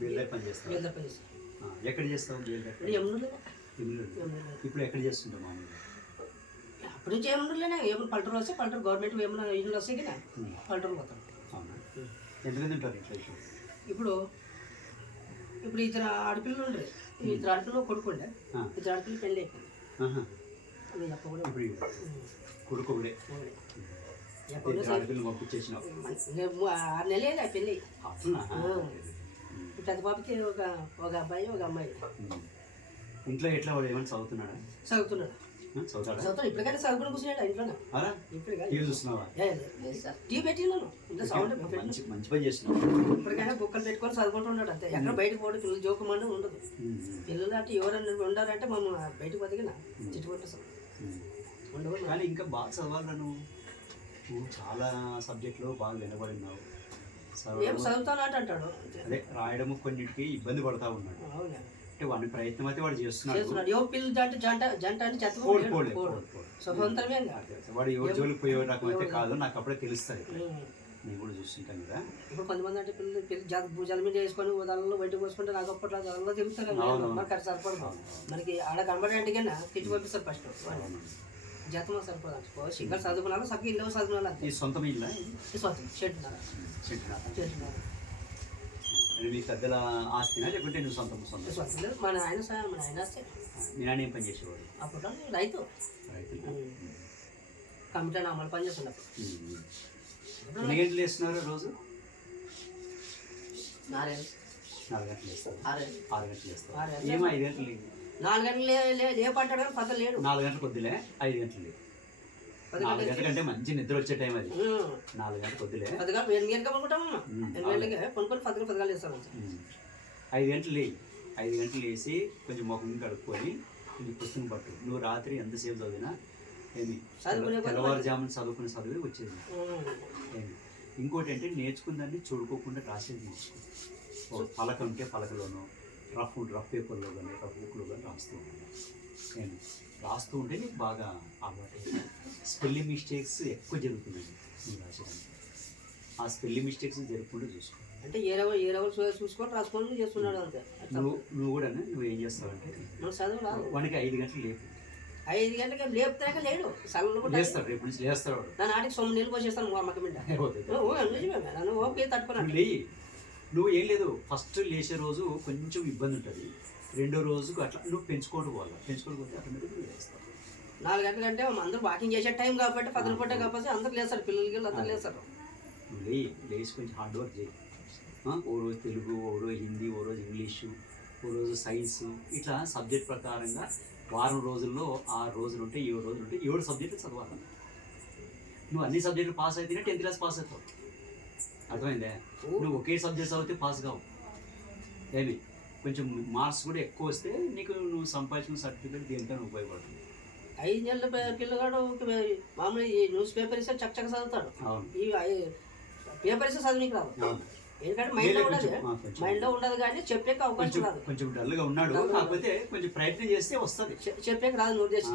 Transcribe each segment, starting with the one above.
బేల్దారి పని చేస్తావు? బేల్దారి పని చేస్తాను. ఎక్కడ చేస్తావు బేల్దారి? యమునూరులో. ఇప్పుడు ఎక్కడ చేస్తుంటావు మామూలుగా? అప్పటి నుంచి యమునూరులోనే. ఏమైనా పల్లెటూరు వస్తే పల్లెటూరు గవర్నమెంట్ ఏమైనా ఇల్లు వస్తే కదా పల్లెటూరు పోతాం. అవునా? ఎంతమంది ఉంటారు ఇట్లా? ఇప్పుడు ఇద్దరు ఆడపిల్లలు ఉండే, ఇద్దరు ఆడపిల్లలు కొడుకుండే, ఇద్దరు ఆడపిల్లలు పెళ్ళి అయిపోయింది. అది చెప్పకూడదు. ఇప్పుడు కొడుకు ఒకడే ఆడపిల్లలు పంపించేసినావు? 6 నెలలే పెళ్ళి. అట్లా పెద్ద పాపకి ఒక అబ్బాయి ఒక అమ్మాయి. ఇంట్లో ఎట్లా వాడు ఏమైనా చదువుతున్నాడా? చదువుతున్నాడు. చదువుతాడు. ఇప్పటికైనా చదువుకుని కూర్చున్నాడు ఇంట్లోనే. టీవీ చూస్తున్నావా? టీవీ పెట్టినాను ఇంట్లో సౌండ్. మంచి పని చేస్తున్నావు. ఇప్పటికైనా బుక్కలు పెట్టుకొని చదువుకుంటూ ఉన్నాడు అంతే. ఎక్కడ బయటకు పోవడం పిల్లలు జోకమంటే ఉండదు. పిల్లలు అంటే ఎవరన్నా ఉండాలంటే మనం బయటకు బతికినా చిట్టుకుంటాం ఉండవు. కానీ ఇంకా బాగా చదవాలి. నువ్వు చాలా సబ్జెక్టులో బాగా వెనబడినావు. ఏం చదువుతాను అంటాడు. అదే రాయడము కొన్నిటికి ఇబ్బంది పడతా ఉన్నాడు. అవునా? అంటే వాడి ప్రయత్నం అయితే వాడు చేస్తున్నాడు. పిల్లలు జంట అని స్వతంత్రమే. వాడు ఎవరి జోలికి పోయే రకం అయితే కాదు, నాకు అప్పుడే తెలుస్తుంది. నేను కూడా చూస్తుంటాను కదా. ఇప్పుడు కొంతమంది అంటే పిల్లలు భుజాల మీద వేసుకొని ఉదాహరణలో బయటకు పోసుకుంటే నాకు అప్పట్లో అలా తిరుగుతారు. మనకి అది సరిపడదు. మనకి ఆడ కనబడే కన్నా తిట్టి పంపిస్తారు ఫస్ట్. జతమో సరిపోదు అనుకో. సింగల్ చదువుకున్నాను సక్క ఇల్లు చదువుకున్నాను. ఈ సొంతం ఇల్లు? ఈ సొంతం చెట్టున్నారు. మీ పెద్దల ఆస్తినా లేకుంటే నువ్వు సొంతం? మన ఆయన ఆస్తి. మీ నాన్న ఏం పని చేసేవాడు? అప్పుడు రైతు. కంప్యూటర్ అమలు పని చేస్తున్నప్పుడు. ఎన్ని గంటలు వేస్తున్నారు రోజు? 4 గంటలు వేస్తారు. 6 గంటలు వేస్తారు. 5 గంటలు? 4 గంటలు లేపంటాడు కానీ పద లేడు. 4 గంటలు కొద్దిలే, 5 గంటలు లేదు. 4 గంటల కంటే మంచి నిద్ర వచ్చే టైం అది. 4 గంటలు కొద్దిలే. 10 గంటలు కొనుక్కుంటామమ్మా. 10 గంటలకి కొనుక్కొని 10 గంటలు వేస్తాము. 5 గంటలు లేయి. 5 గంటలు వేసి కొంచెం ముఖం కడుక్కొని కొంచెం పుస్తకం పట్టు. నువ్వు రాత్రి ఎంతసేపు చదివినా ఏమి తెల్లవారుజామున చదువుకుని చదివి వచ్చేది. ఇంకోటి అంటే నేర్చుకుందాన్ని చూడుకోకుండా రాసేది నేర్చుకో. పలక ఉంటే పలకలోనో, రఫ్ పేపర్లో కానీ రఫ్ బుక్లో కానీ రాస్తూ ఉంటే నీకు బాగా అలవాటు. స్పెల్లింగ్ మిస్టేక్స్ ఎక్కువ జరుగుతున్నాయి నువ్వు రాసేదాన్ని. ఆ స్పెల్లింగ్ మిస్టేక్స్ జరగకుండా చూసుకో. అంటే ఏ చూసుకొని రాసుకొని చేస్తున్నాడు అంతే. నువ్వు కూడా నువ్వేం చేస్తావంటే వానికి 5 గంటలు లేపు. 5 గంటలకి లేపుతాక లేడు. లేస్తాడు, రేపు నుంచి లేస్తాడు. నా నాటికి 9 నెలలు పోసేస్తాను మా అమ్మకి మీద. ఓకే తట్టుకున్నాను. లేయి. నువ్వు ఏం లేదు, ఫస్ట్ లేచే రోజు కొంచెం ఇబ్బంది ఉంటుంది. రెండో రోజుకు అట్లా నువ్వు పెంచుకోవడం పోతే ఆటోమేటిక్గా లేస్తావు. 4 గంటల కంటే అందరూ వాకింగ్ చేసే టైం కాబట్టి 10 పూట కాబట్టి అందరూ లేస్తారు. పిల్లలకి అందరూ లేస్తారు. నువ్వు లేచి కొంచెం హార్డ్ వర్క్ చేయి. ఓ రోజు తెలుగు, ఓ రోజు హిందీ, ఓ రోజు ఇంగ్లీషు, ఓ రోజు సైన్సు, ఇట్లా సబ్జెక్ట్ ప్రకారంగా వారం రోజుల్లో 6 రోజులు ఉంటే 7 రోజులు ఉంటే 7 సబ్జెక్టులు చదవాలి. నువ్వు అన్ని సబ్జెక్టులు పాస్ అయితేనే 10th క్లాస్ పాస్ అవుతావు. అర్థమైందే? నువ్వు ఒకే సబ్జెక్ట్ చదివితే పాస్ కావు. ఏమి కొంచెం మార్క్స్ కూడా ఎక్కువ వస్తే నీకు నువ్వు సంపాదించిన సర్టిఫికేట్ దేనికైనా ఉపయోగపడుతుంది. 5 నెలల పిల్లగాడు మామూలు ఈ న్యూస్ పేపర్ ఇస్తే చక్కగా చదువుతాడు. ఈ పేపర్ ఇస్తే చదువునికి రాదు. ఎందుకంటే మైండ్లో ఉండదు కానీ చెప్పేకి అవకాశం రాదు. కొంచెం డల్గా ఉన్నాడు, కాకపోతే కొంచెం ప్రయత్నం చేస్తే వస్తుంది. చెప్పేకి రాదు. నోట్ చేసి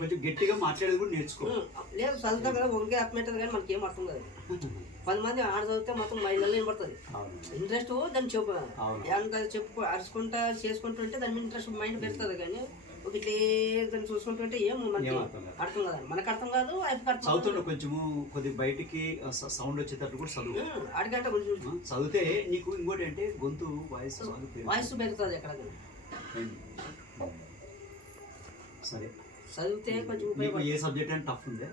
కొంచెం గట్టిగా మాట్లాడేది కూడా నేర్చుకో. లేదు చదువుతాం కదా, ఒకరికి అర్థమవుతుంది కానీ మనకి ఏం అర్థం కాదు. 10 మంది ఆడ చదివితే మొత్తం మైండ్లో ఏర్పడుతుంది. ఇంట్రెస్ట్ దాన్ని చెప్పు అరుచుకుంటా చేసుకుంటుంటే దాని ఇంట్రెస్ట్ మైండ్ పెడుతుంది. కానీ ఒక ఇట్లే దాన్ని చూసుకుంటుంటే ఏం మనకి అర్థం కాదు. మనకు అర్థం కాదు. చదువుతుండే కొంచెము కొద్దిగా బయటికి సౌండ్ వచ్చేటట్టు కూడా చదువు. అడిగంట చదివితే నీకు ఇంకోటి అంటే గొంతు వాయిస్ పెరుగుతుంది. ఎక్కడ సరే చదివితే కొంచెం మీకు ఏ సబ్జెక్ట్ అంటే టఫ్ ఉందే?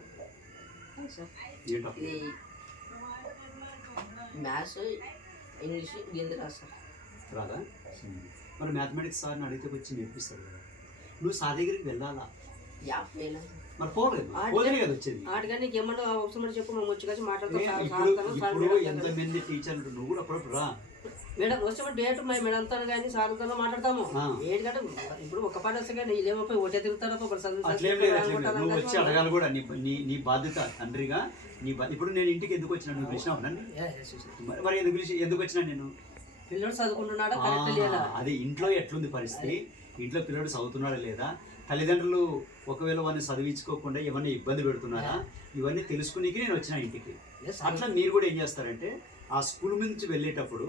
మ్యాథ్స్, ఇంగ్లీష్, హిందీ రాదా? మరి మ్యాథమెటిక్స్ సార్ని అడిగితే వచ్చి నేర్పిస్తారు కదా. నువ్వు సార్ దగ్గరికి వెళ్ళాలా? మరి పోలేదు కదా వచ్చేది. ఆడిగానే ఏమన్నా అవసరం చెప్పు, మేము వచ్చి కలిసి మాట్లాడతాం. ఎంతమంది టీచర్లు నువ్వు కూడా అప్పుడప్పుడు రా మేడం. వచ్చే డేట్ మేడంతో కానీ సార్తో మాట్లాడతాము. ఏంటంటే ఇప్పుడు ఒక పాట వస్తే కానీ వీళ్ళేమో ఒకటే తిరుగుతారో నువ్వు వచ్చి అడగాలి కూడా. నీ బాధ్యత తండ్రిగా ఇప్పుడు నేను ఇంటికి ఎందుకు వచ్చినా నువ్వు పిలిచినావు నన్ను? మరి ఎందుకు వచ్చినా నేను? పిల్లడు చదువుకుంటున్నాడా? అది ఇంట్లో ఎట్లుంది పరిస్థితి? ఇంట్లో పిల్లడు చదువుతున్నాడా లేదా? తల్లిదండ్రులు ఒకవేళ వాడిని చదివించుకోకుండా ఏమన్నా ఇబ్బంది పెడుతున్నారా? ఇవన్నీ తెలుసుకునేకి నేను వచ్చిన ఇంటికి. అట్లా మీరు కూడా ఏం చేస్తారంటే ఆ స్కూల్ నుంచి వెళ్ళేటప్పుడు